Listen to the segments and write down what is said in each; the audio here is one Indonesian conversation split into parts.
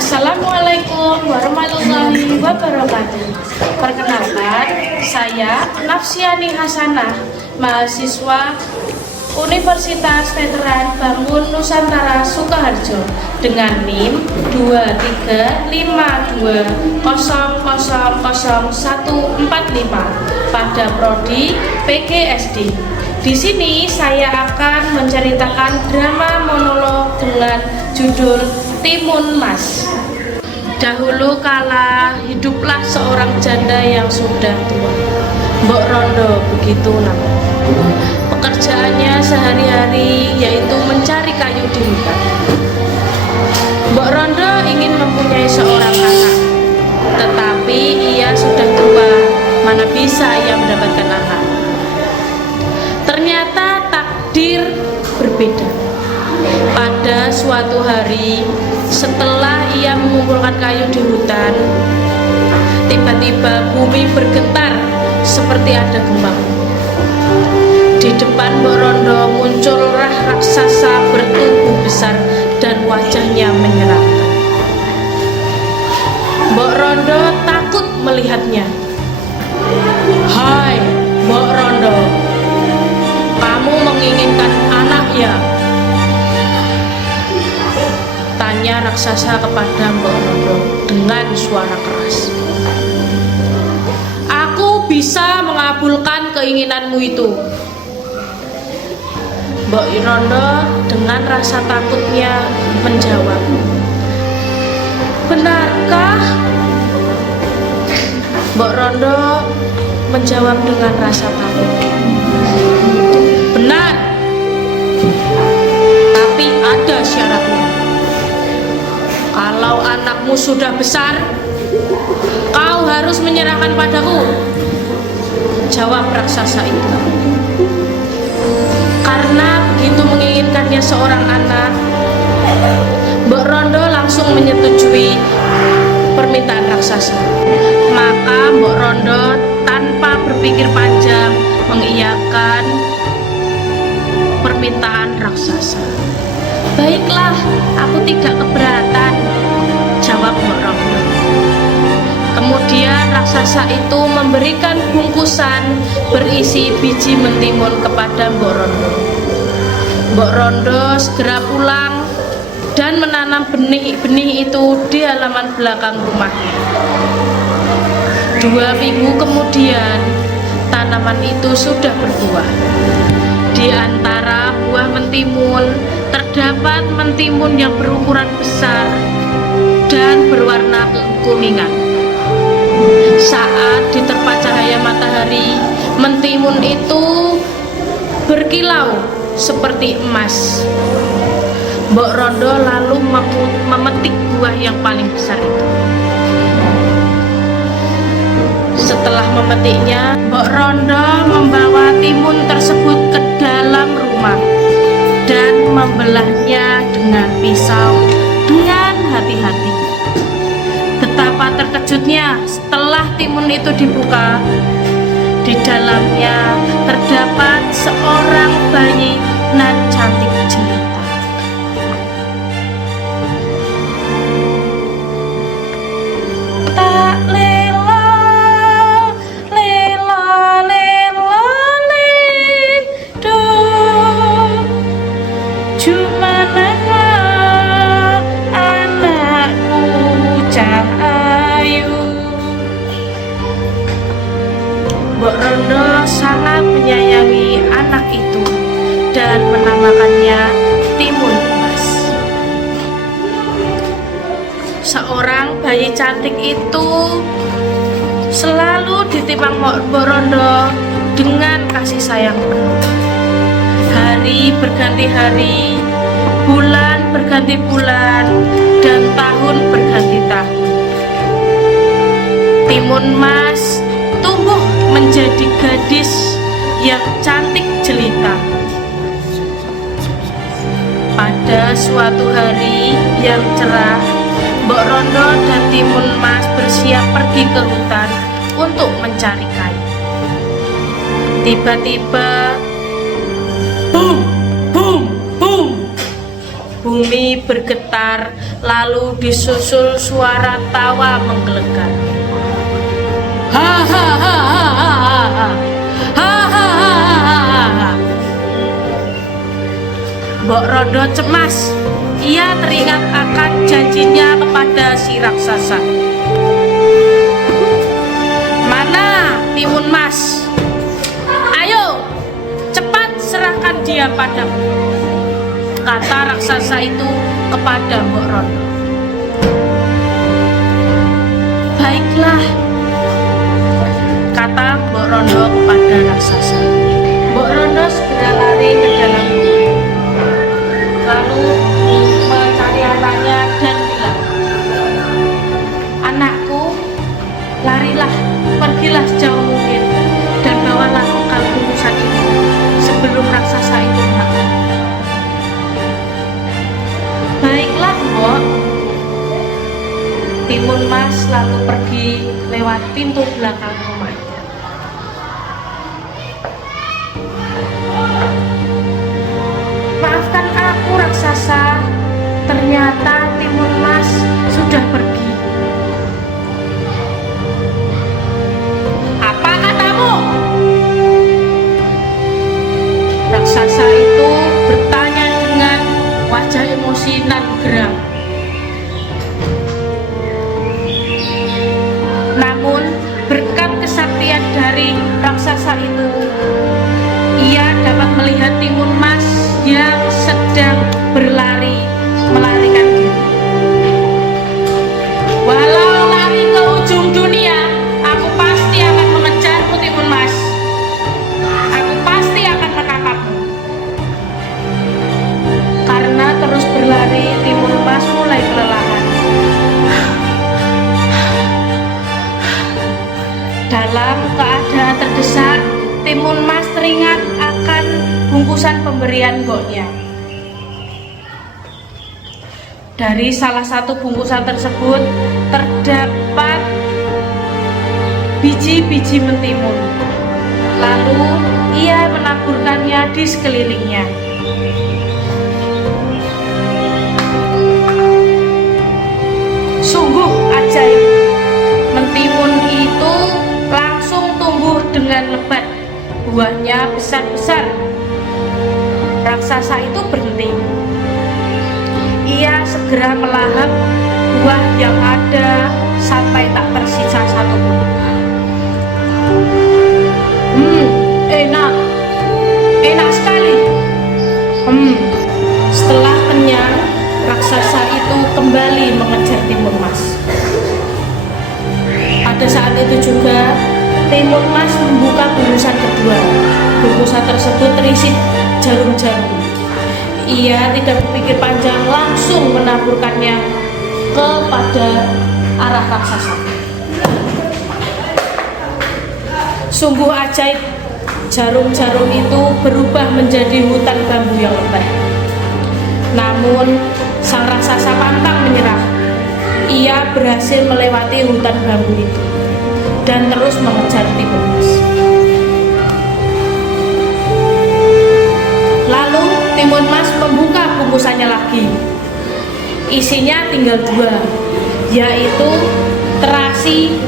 Assalamualaikum warahmatullahi wabarakatuh. Perkenalkan, saya Nafsiani Hasanah, mahasiswa Universitas Veteran Bangun Nusantara Sukoharjo dengan NIM 23520000145 pada prodi PGSD. Di sini saya akan menceritakan drama monolog dengan judul Timun Mas. Dahulu kala hiduplah seorang janda yang sudah tua. Mbok Rondo begitu namanya. Pekerjaannya sehari-hari yaitu mencari kayu di hutan. Mbok Rondo ingin mempunyai seorang anak, tetapi ia sudah tua, mana bisa ia mendapatkan anak. Ternyata takdir berbeda. Pada suatu hari, setelah ia mengumpulkan kayu di hutan, tiba-tiba bumi bergetar seperti ada gempa. Di depan Mbok Rondo muncul raksasa bertubuh besar dan wajahnya menyeramkan. Mbok Rondo takut melihatnya. "Hai, Mbok Rondo, kamu menginginkan anak ya?" tanya raksasa kepada Mbok Rondo dengan suara keras. "Aku bisa mengabulkan keinginanmu itu." Mbok Rondo dengan rasa takutnya menjawab, "Benarkah?" Mbok Rondo menjawab dengan rasa takut, "Benar, tapi ada syaratnya. Kalau anakmu sudah besar, kau harus menyerahkan padaku," jawab raksasa itu. Karena begitu menginginkannya seorang anak, Mbok Rondo langsung menyetujui permintaan raksasa. Maka Mbok Rondo tanpa berpikir panjang mengiyakan permintaan raksasa. "Baiklah, aku tidak keberatan," jawab Mbok Rondo. Kemudian raksasa itu memberikan bungkusan berisi biji mentimun kepada Mbok Rondo. Mbok Rondo segera pulang dan menanam benih-benih itu di halaman belakang rumahnya. 2 minggu kemudian, tanaman itu sudah berbuah. Di antara buah mentimun terdapat mentimun yang berukuran besar dan berwarna kekuningan. Saat diterpa cahaya matahari, mentimun itu berkilau seperti emas. Mbok Rondo lalu memetik buah yang paling besar itu. Setelah memetiknya, Mbok Rondo membawa timun tersebut ke dalam rumah dan membelahnya dengan pisau dengan hati-hati. Betapa terkejutnya setelah timun itu dibuka. Di dalamnya terdapat seorang bayi nan cantik jelita. Tak lela, lela, lela, ledo, jumana anakku cahayu. Mbok Rondo sangat menyayangi anak itu dan menamakannya Timun Mas. Seorang bayi cantik itu selalu ditimbang Mbok Rondo dengan kasih sayang penuh. Hari berganti hari, bulan berganti bulan, dan tahun berganti tahun. Timun Mas tumbuh menjadi gadis yang cantik jelita. Pada suatu hari yang cerah, Mbok Rondo dan Timun Mas bersiap pergi ke hutan untuk mencari kayu. Tiba-tiba, boom, boom, boom, Bumi bergetar, lalu disusul suara tawa menggelegar. Ha ha ha ha ha ha. Ha ha ha ha ha. Mbok Rondo cemas. Ia teringat akan janjinya kepada si raksasa. Mana Timun Mas? Ayo, cepat serahkan dia padaku, kata raksasa itu kepada Mbok Rondo. Baiklah, kata Mbok Rondo kepada raksasa. Mbok Rondo segera lari ke dalam rumah, lalu mencari anaknya dan bilang, anakku, larilah, pergilah sejauh mungkin dan bawalah bekal bungkusan ini sebelum raksasa itu datang. Baiklah, Mbok. Timun Mas lalu pergi lewat pintu belakang rumahnya. Maafkan aku, raksasa. Ternyata Timun Mas sudah pergi. Apa katamu? Raksasa itu bertanya dengan wajah emosi dan geram. Namun berkat kesaktian dari raksasa itu, ia dapat melihat Timun Mas yang sedang berlari melarikan diri. Walau lari ke ujung dunia, aku pasti akan mengejarmu, Timun Mas. Aku pasti akan menangkapmu. Karena terus berlari, Timun Mas mulai kelelahan. Dalam keadaan terdesak, Timun Mas teringat akan bungkusan pemberian mboknya. Dari salah satu bungkusan tersebut terdapat biji-biji mentimun. Lalu ia menaburkannya di sekelilingnya. Sungguh ajaib. Mentimun itu langsung tumbuh dengan lebat. Buahnya besar-besar. Raksasa itu berhenti. Ia segera melahap buah yang ada sampai tak tersisa satupun. Enak. Enak sekali. Setelah kenyang, raksasa itu kembali mengejar Timun Mas. Pada saat itu juga Timun Mas membuka bungkusan kedua. Bungkusan tersebut terisi jarum-jarum. Ia tidak berpikir panjang, langsung menaburkannya kepada arah raksasa. Sungguh ajaib, jarum-jarum itu berubah menjadi hutan bambu yang lebat. Namun sang raksasa pantang menyerah. Ia berhasil melewati hutan bambu itu dan terus mengejar Timun Mas. Lalu Timun Mas membuka bungkusannya lagi. Isinya tinggal dua, yaitu terasi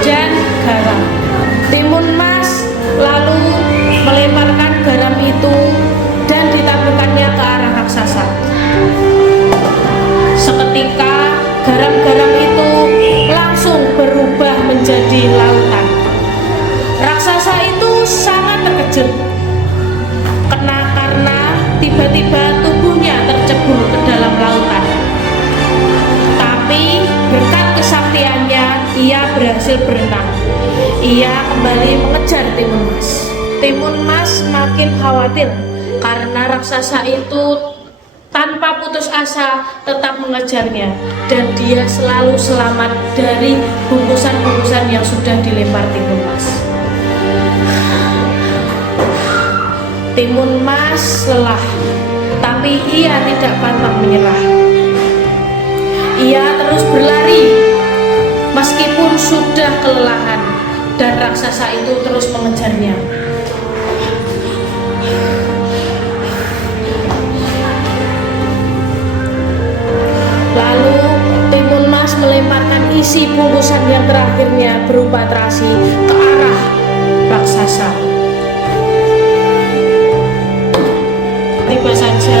dan garam. Timun Mas lalu melemparkan garam itu dan ditaburkannya ke arah raksasa. Seketika garam-garam itu langsung berubah menjadi lautan. Raksasa itu sangat terkejut karena tiba-tiba tubuhnya tercebur ke dalam lautan. Tapi berkat kesaktiannya, ia berhasil berenang. Ia kembali mengejar Timun Mas. Timun Mas makin khawatir karena raksasa itu tanpa putus asa tetap mengejarnya, dan dia selalu selamat dari bungkusan-bungkusan yang sudah dilempar Timun Mas. Timun Mas lelah, tapi ia tidak pantang menyerah. Ia terus berlari meskipun sudah kelelahan, dan raksasa itu terus mengejarnya. melemparkan isi bungkusan yang terakhirnya berupa terasi ke arah raksasa. Tiba saja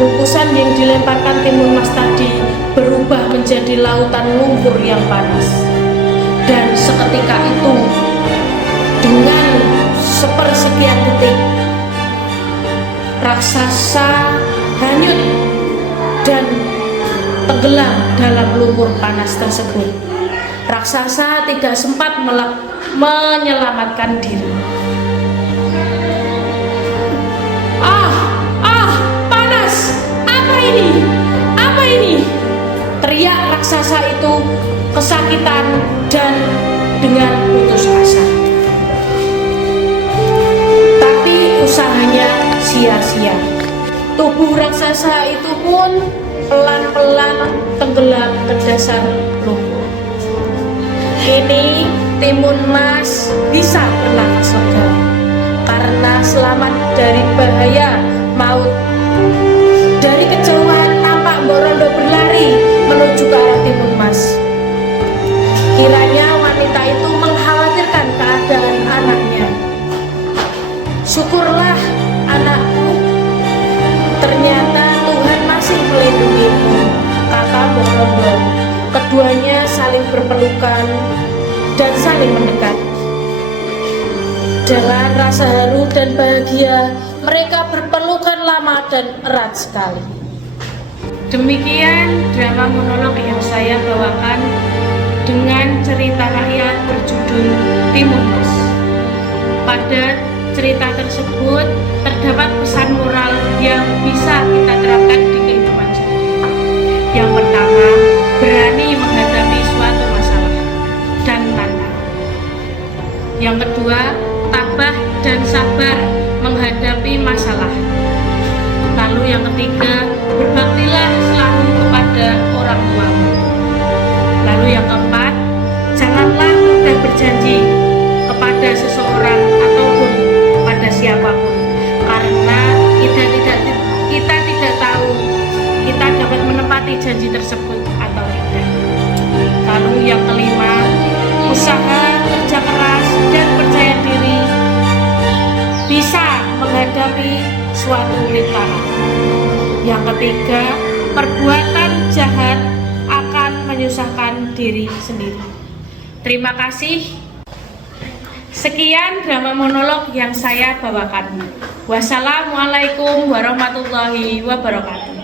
bungkusan yang dilemparkan Timun Mas tadi berubah menjadi lautan lumpur yang panas. Dan seketika itu, dengan sepersekian detik, raksasa hanyut dan tenggelam dalam lumpur panas tersebut. Raksasa tidak sempat menyelamatkan diri. Panas! Apa ini? Apa ini? Teriak raksasa itu kesakitan dan dengan putus asa. Tapi usahanya sia-sia. Tubuh raksasa itu pun pelan-pelan tenggelam ke dasar lumpur. Kini Timun Mas bisa bernafas lega karena selamat dari bahaya maut. Dari kejauhan tampak Mbok Rondo berlari menuju ke arah Timun Mas. Kiranya wanita itu mengkhawatirkan keadaan anaknya. Syukurlah anakku, ternyata Tuhan masih melindungimu, kata Mbok Rondo. Keduanya saling berpelukan dan saling mendekat. Dengan rasa haru dan bahagia, mereka berpelukan lama dan erat sekali. Demikian drama monolog yang saya bawakan dengan cerita rakyat berjudul Timun Mas. Pada cerita tersebut terdapat pesan moral yang bisa kita terapkan di kehidupan sehari-hari. Yang pertama, berani menghadapi suatu masalah dan tantangan. Yang kedua, tabah dan sabar menghadapi masalah. Lalu yang ketiga, berbaktilah selalu kepada orang tuamu. Lalu yang keempat, janganlah mudah berjanji kepada seseorang ataupun pada siapapun, karena kita tidak tahu kita dapat menepati janji tersebut atau tidak. Lalu yang kelima, usaha, kerja keras, dan percaya diri bisa menghadapi suatu rintangan. Yang ketiga, perbuatan jahat akan menyusahkan diri sendiri. Terima kasih. Sekian drama monolog yang saya bawakan. Wassalamualaikum warahmatullahi wabarakatuh.